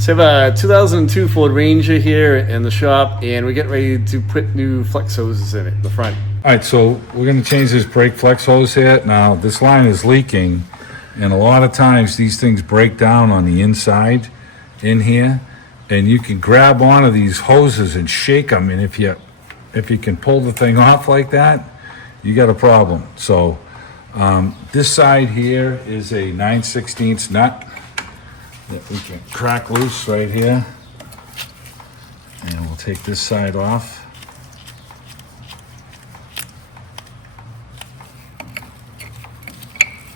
So I have a 2002 Ford Ranger here in the shop, and we're getting ready to put new flex hoses in it, in the front. All right, so we're going to change this brake flex hose here. Now, this line is leaking, and a lot of times these things break down on the inside in here, and you can grab onto these hoses and shake them, and if you can pull the thing off like that, you got a problem. So this side here is a 9/16 nut that we can crack loose right here, and we'll take this side off.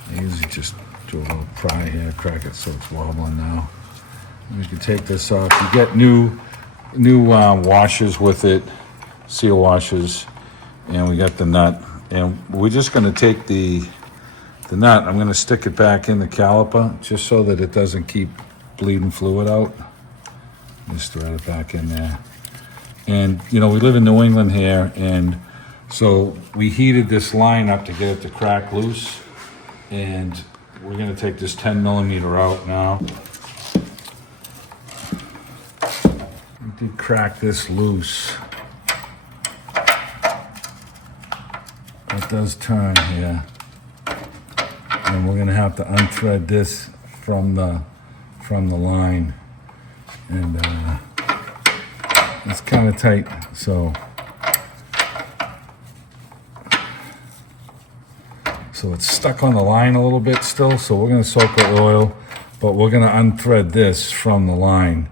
I usually just do a little pry here, crack it so it's wobbling now. And we can take this off. You get new washers with it, seal washers, and we got the nut. And we're just going to take the nut. I'm going to stick it back in the caliper just so that it doesn't keep bleeding fluid out. Just thread it back in there. And you know, we live in New England here, and so we heated this line up to get it to crack loose. And we're going to take this 10mm out now. We did crack this loose. It does turn here. And we're going to have to unthread this from the line. And it's kind of tight, so it's stuck on the line a little bit still, so we're going to soak it with oil, but we're going to unthread this from the line,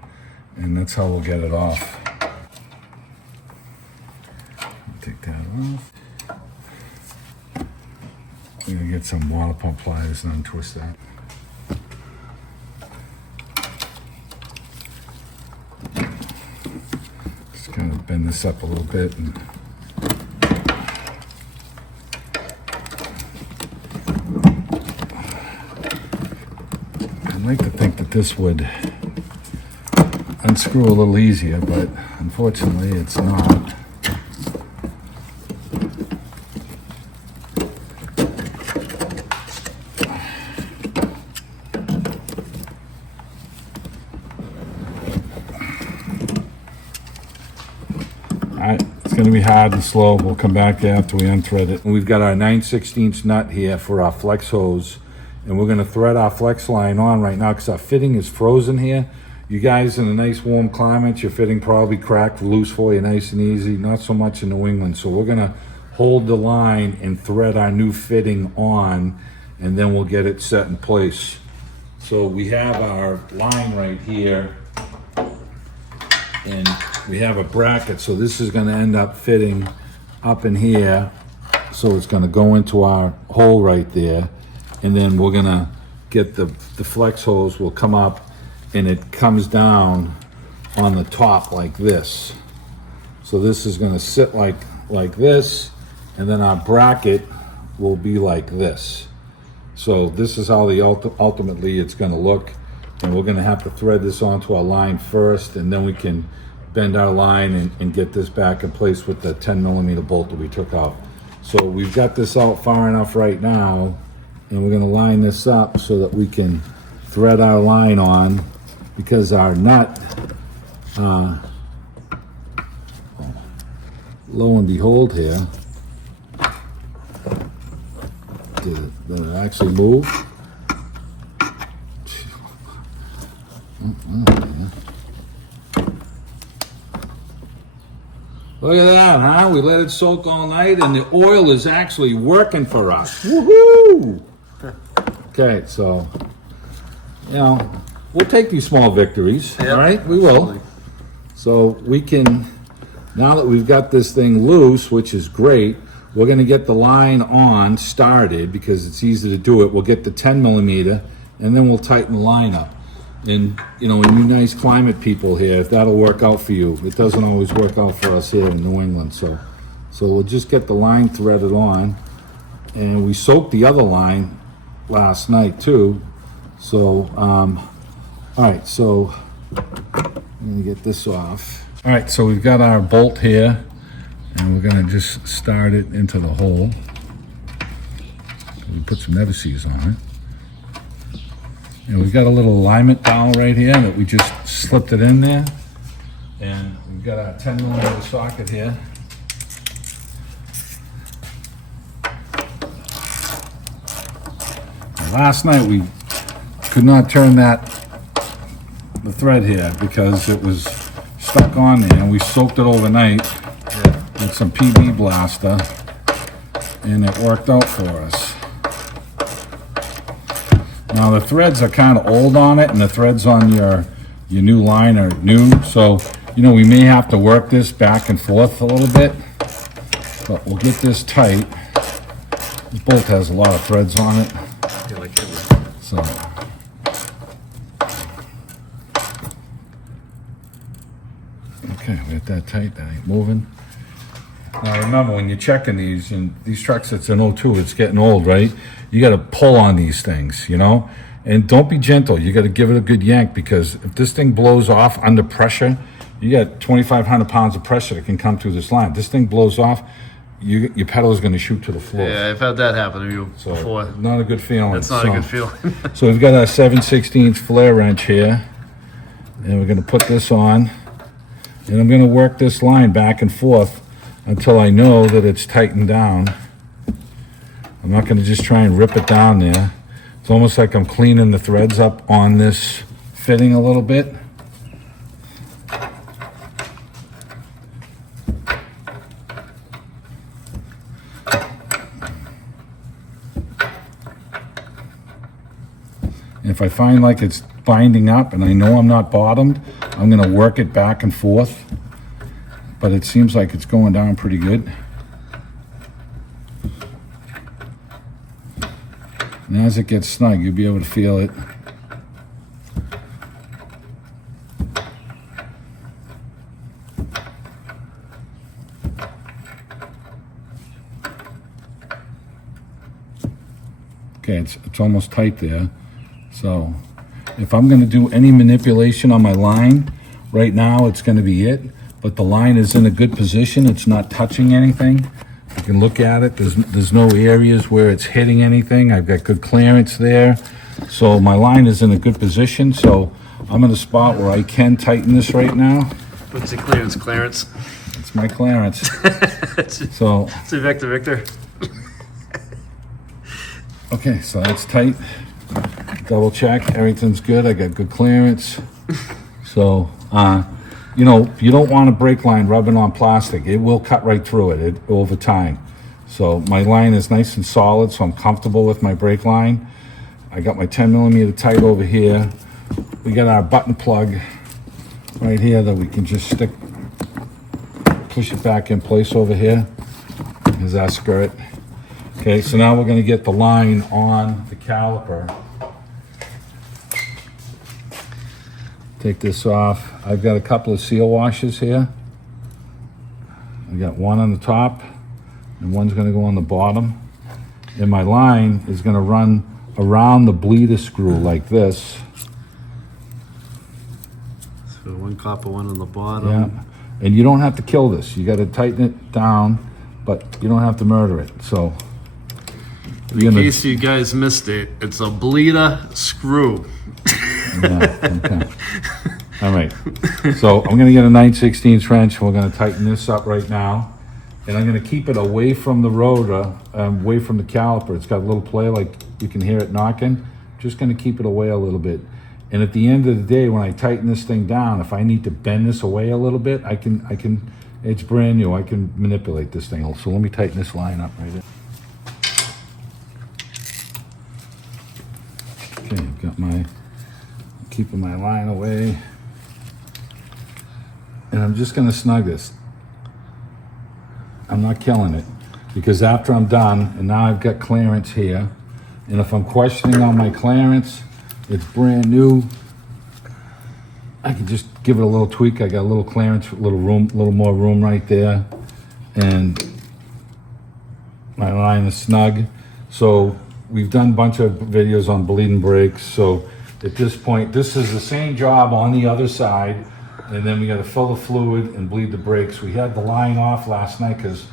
and that's how we'll get it off. Take that off. We're going to get some water pump pliers and untwist that. Just kind of bend this up a little bit. And I'd like to think that this would unscrew a little easier, but unfortunately it's not. Alright, it's going to be hard and slow. We'll come back after we unthread it. We've got our 9/16 nut here for our flex hose. And we're going to thread our flex line on right now because our fitting is frozen here. You guys in a nice warm climate, your fitting probably cracked loose for you nice and easy. Not so much in New England. So we're going to hold the line and thread our new fitting on, and then we'll get it set in place. So we have our line right here, and we have a bracket. So this is going to end up fitting up in here. So it's going to go into our hole right there. And then we're gonna get the flex hose will come up, and it comes down on the top like this. So this is gonna sit like this, and then our bracket will be like this. So this is how ultimately it's gonna look. And we're gonna have to thread this onto our line first, and then we can bend our line and get this back in place with the 10mm bolt that we took out. So we've got this out far enough right now. And we're going to line this up so that we can thread our line on, because our nut, lo and behold here, did it actually move? Look at that, huh? We let it soak all night, and the oil is actually working for us. Woohoo! Okay, so, you know, we'll take these small victories, all right? We will. So we can, now that we've got this thing loose, which is great, we're going to get the line on started because it's easy to do it. We'll get the 10mm, and then we'll tighten the line up. And, you know, you nice climate people here, if that'll work out for you. It doesn't always work out for us here in New England. So we'll just get the line threaded on. And we soaked the other line last night too. So, all right, so I'm gonna get this off. All right, so we've got our bolt here, and we're gonna just start it into the hole. We put some Never-Seez on it. And we've got a little alignment dowel right here that we just slipped it in there. And we've got our 10mm socket here. And last night we could not turn the thread here because it was stuck on there, and we soaked it overnight with some PB blaster, and it worked out for us. Now the threads are kind of old on it, and the threads on your new line are new, so you know we may have to work this back and forth a little bit, but we'll get this tight. This bolt has a lot of threads on it, Yeah, like everything. so. Okay, we got that tight, that ain't moving. Now remember, when you're checking these, and these trucks, it's an 02, it's getting old, right? You gotta pull on these things, you know? And don't be gentle, you gotta give it a good yank, because if this thing blows off under pressure, you got 2,500 pounds of pressure that can come through this line. This thing blows off, your pedal is gonna shoot to the floor. Yeah, I've had that happen to you So, before. not a good feeling. That's not a good feeling. So we've got our 7/16 flare wrench here, and we're gonna put this on, and I'm gonna work this line back and forth until I know that it's tightened down. I'm not gonna just try and rip it down there. It's almost like I'm cleaning the threads up on this fitting a little bit. If I find like it's binding up and I know I'm not bottomed, I'm gonna work it back and forth. But it seems like it's going down pretty good. And as it gets snug, you'll be able to feel it. Okay, it's almost tight there. So if I'm gonna do any manipulation on my line, right now it's gonna be it, but the line is in a good position. It's not touching anything. You can look at it. There's no areas where it's hitting anything. I've got good clearance there. So my line is in a good position. So I'm in a spot where I can tighten this right now. What's the clearance? Clarence? It's my clearance. It's So, a Victor. okay, so that's tight. Double check, everything's good. I got good clearance. So, you know, you don't want a brake line rubbing on plastic. It will cut right through it over time. So my line is nice and solid, so I'm comfortable with my brake line. I got my 10mm tight over here. We got our button plug right here that we can just push it back in place over here. Here's our skirt. Okay, so now we're gonna get the line on the caliper. Take this off. I've got a couple of seal washers here. I got one on the top and one's gonna go on the bottom. And my line is gonna run around the bleeder screw like this. So one copper, one on the bottom. Yeah. And you don't have to kill this. You gotta tighten it down, but you don't have to murder it. So, In case you guys missed it, it's a bleeder screw. yeah, okay. All right. So I'm gonna get a 9/16 wrench. We're gonna tighten this up right now. And I'm gonna keep it away from the rotor, away from the caliper. It's got a little play, like you can hear it knocking. Just gonna keep it away a little bit. And at the end of the day, when I tighten this thing down, if I need to bend this away a little bit, I can, it's brand new. I can manipulate this thing. So let me tighten this line up right here. Okay, got my, keeping my line away. And I'm just gonna snug this. I'm not killing it, because after I'm done, and now I've got clearance here, and if I'm questioning on my clearance, it's brand new, I can just give it a little tweak. I got a little clearance, a little room, a little more room right there, and my line is snug. So we've done a bunch of videos on bleeding brakes. So at this point, this is the same job on the other side, and then we got to fill the fluid and bleed the brakes. We had the line off last night because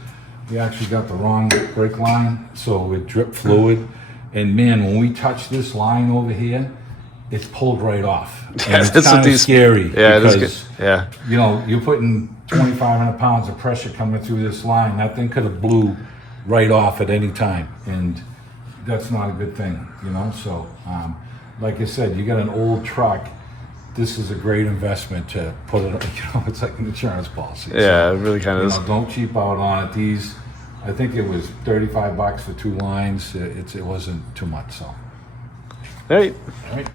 we actually got the wrong brake line, so it dripped fluid. And man, when we touch this line over here, it's pulled right off. And Yeah, it's that's what kind of these- scary Yeah, it is because, good. Yeah. you know, you're putting 2,500 pounds of pressure coming through this line. That thing could have blew right off at any time. And that's not a good thing, you know? So, like I said, you got an old truck. This is a great investment to put it, you know, it's like an insurance policy. Yeah, it really kind of You is. know, don't cheap out on it. These, I think it was $35 for 2 lines. It wasn't too much, so. All right. All right.